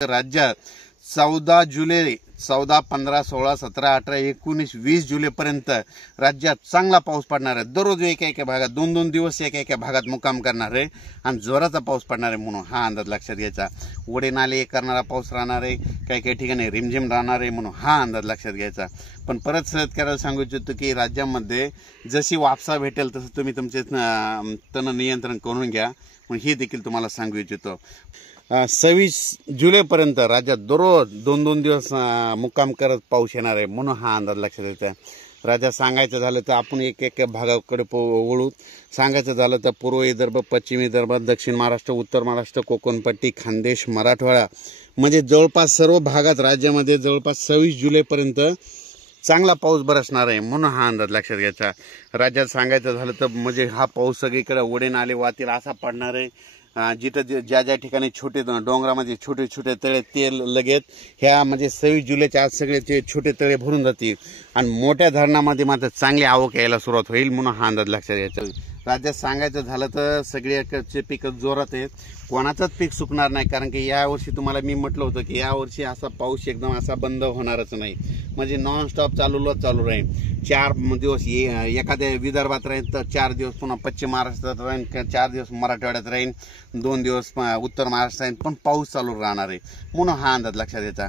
राज्यात 14 जुलै 14, 15, 16, 17, 18, 19, 20 जुलैपर्यंत राज्यात चांगला पाऊस पडणार आहे। दररोज एका भागात 2-2 दिवस एका भागात मुक्काम करणार आहे आणि जोराचा पाऊस पडणार आहे म्हणून हा अंदाज लक्षात घ्यायचा। ओढे नाले करणारा पाऊस राहणार आहे, काही ठिकाणी रिमझिम राहणार आहे म्हणून हा अंदाज लक्षात घ्यायचा। पण परत शेतकऱ्याला सांगू इच्छितो की राज्यामध्ये जशी वापसा भेटेल तसं तुम्ही तुमचे तण नियंत्रण करून घ्या म्हणून हे देखील तुम्हाला सांगू इच्छितो। 26 जुलैपर्यंत राज्यात दररोज 2-2 दिवस मुक्काम करत पाऊस येणार आहे म्हणून हा अंदाज लक्षात येतो। राज्यात सांगायचं झालं तर आपण एक भागाकडे वळू। सांगायचं झालं तर पूर्व विदर्भ, पश्चिम विदर्भ, दक्षिण महाराष्ट्र, उत्तर महाराष्ट्र, कोकणपट्टी, खानदेश, मराठवाडा म्हणजे जवळपास सर्व भागात राज्यामध्ये जवळपास 26 जुलैपर्यंत चांगला पाऊस बरसणार आहे म्हणून हा अंदाज लक्षात घ्यायचा। राज्यात सांगायचं झालं तर म्हणजे हा पाऊस सगळीकडे ओढे नाले वाहतील असा पडणार आहे। जिथं ज्या ठिकाणी छोटे डोंगरामध्ये छोटे छोटे तळे ते लगेच ह्या म्हणजे 26 जुलैच्या आज सगळे ते छोटे तळे भरून जातील आणि मोठ्या धरणामध्ये मात्र चांगली आवक यायला सुरुवात होईल म्हणून हा अंदाज लक्षात घ्यायचा। राज्यात सांगायचं झालं तर सगळ्याकडचे पिकं जोरात आहेत, कोणाचंच पीक सुकणार नाही। कारण की यावर्षी तुम्हाला मी म्हटलं होतं की यावर्षी असा पाऊस एकदम असा बंद होणारच नाही, म्हणजे नॉनस्टॉप चालू राहील। 4 दिवस एखाद्या विदर्भात राहील तर 4 दिवस पुन्हा पश्चिम महाराष्ट्रात राहील, 4 दिवस मराठवाड्यात राहील, 2 दिवस उत्तर महाराष्ट्रात राहील, पण पाऊस चालू राहणार आहे म्हणून हा अंदाज लक्षात घ्यायचा।